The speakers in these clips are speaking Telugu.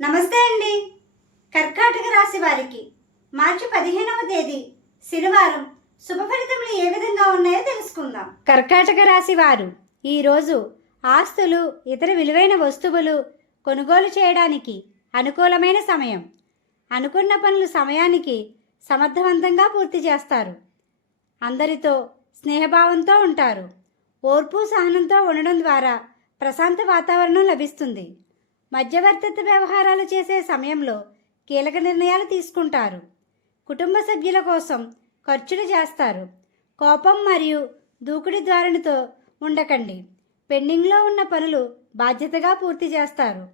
నమస్తే అండి. కర్కాటక రాశి వారికి మార్చి 15వ తేదీ శనివారం శుభ ఫలితములు ఏ విధంగా ఉన్నాయో తెలుసుకుందాం. కర్కాటక రాశి వారు ఈరోజు ఆస్తులు, ఇతర విలువైన వస్తువులు కొనుగోలు చేయడానికి అనుకూలమైన సమయం. అనుకున్న పనులు సమయానికి సమర్థవంతంగా పూర్తి చేస్తారు. అందరితో స్నేహభావంతో ఉంటారు. ఓర్పు సహనంతో ఉండడం ద్వారా ప్రశాంత వాతావరణం లభిస్తుంది. మధ్యవర్తిత్వ వ్యవహారాలు చేసే సమయంలో కీలక నిర్ణయాలు తీసుకుంటారు. కుటుంబ సభ్యుల కోసం ఖర్చులు చేస్తారు. కోపం మరియు దూకుడు ధోరణితో ఉండకండి. పెండింగ్లో ఉన్న పనులు బాధ్యతగా పూర్తి చేస్తారు.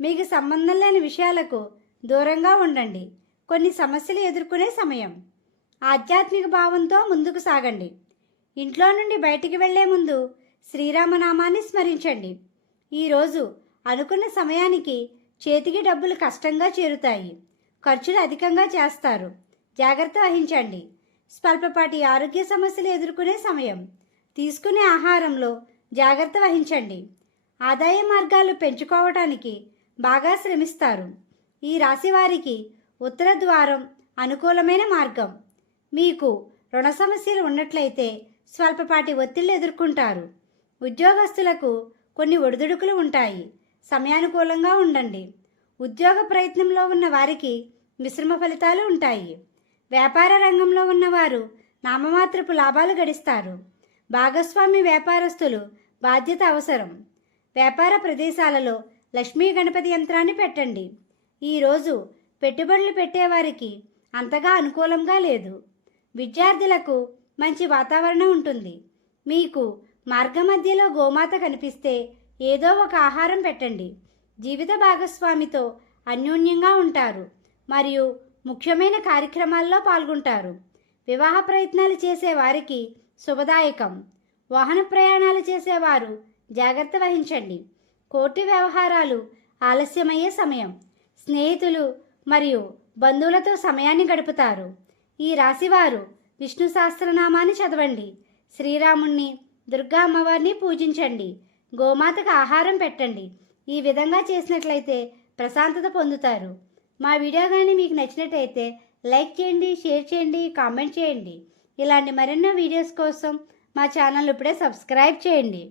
మీకు సంబంధం లేని విషయాలకు దూరంగా ఉండండి. కొన్ని సమస్యలు ఎదుర్కొనే సమయం. ఆధ్యాత్మిక భావంతో ముందుకు సాగండి. ఇంట్లో నుండి బయటికి వెళ్లే ముందు శ్రీరామనామాన్ని స్మరించండి. ఈరోజు అనుకున్న సమయానికి చేతికి డబ్బులు కష్టంగా చేరుతాయి. ఖర్చులు అధికంగా చేస్తారు. జాగ్రత్త వహించండి. స్వల్పపాటి ఆరోగ్య సమస్యలు ఎదుర్కొనే సమయం. తీసుకునే ఆహారంలో జాగ్రత్త వహించండి. ఆదాయ మార్గాలు పెంచుకోవటానికి బాగా శ్రమిస్తారు. ఈ రాశి వారికి ఉత్తర ద్వారం అనుకూలమైన మార్గం. మీకు రుణ సమస్యలు ఉన్నట్లయితే స్వల్పపాటి ఒత్తిళ్లు ఎదుర్కొంటారు. ఉద్యోగస్తులకు కొన్ని ఒడిదుడుకులు ఉంటాయి. సమయానుకూలంగా ఉండండి. ఉద్యోగ ప్రయత్నంలో ఉన్న వారికి మిశ్రమ ఫలితాలు ఉంటాయి. వ్యాపార రంగంలో ఉన్నవారు నామమాత్రపు లాభాలు గడిస్తారు. భాగస్వామి వ్యాపారస్తులు బాధ్యత అవసరం. వ్యాపార ప్రదేశాలలో లక్ష్మీ గణపతి యంత్రాన్ని పెట్టండి. ఈరోజు పెట్టుబడులు పెట్టేవారికి అంతగా అనుకూలంగా లేదు. విద్యార్థులకు మంచి వాతావరణం ఉంటుంది. మీకు మార్గమధ్యలో గోమాత కనిపిస్తే ఏదో ఒక ఆహారం పెట్టండి. జీవిత భాగస్వామితో అన్యోన్యంగా ఉంటారు మరియు ముఖ్యమైన కార్యక్రమాల్లో పాల్గొంటారు. వివాహ ప్రయత్నాలు చేసే వారికి శుభదాయకం. వాహన ప్రయాణాలు చేసేవారు జాగ్రత్త వహించండి. కోర్టు వ్యవహారాలు ఆలస్యమయ్యే సమయం. స్నేహితులు మరియు బంధువులతో సమయాన్ని గడుపుతారు. ఈ రాశివారు విష్ణు సహస్రనామాన్ని చదవండి. శ్రీరాముణ్ణి, దుర్గా అమ్మవారిని పూజించండి. గోమాతకు ఆహారం పెట్టండి. ఈ విధంగా చేసినట్లయితే ప్రశాంతత పొందుతారు. మా వీడియో కానీ మీకు నచ్చినట్లయితే లైక్ చేయండి, షేర్ చేయండి, కామెంట్ చేయండి. ఇలాంటి మరెన్నో వీడియోస్ కోసం మా ఛానల్ ఇప్పుడే సబ్స్క్రైబ్ చేయండి.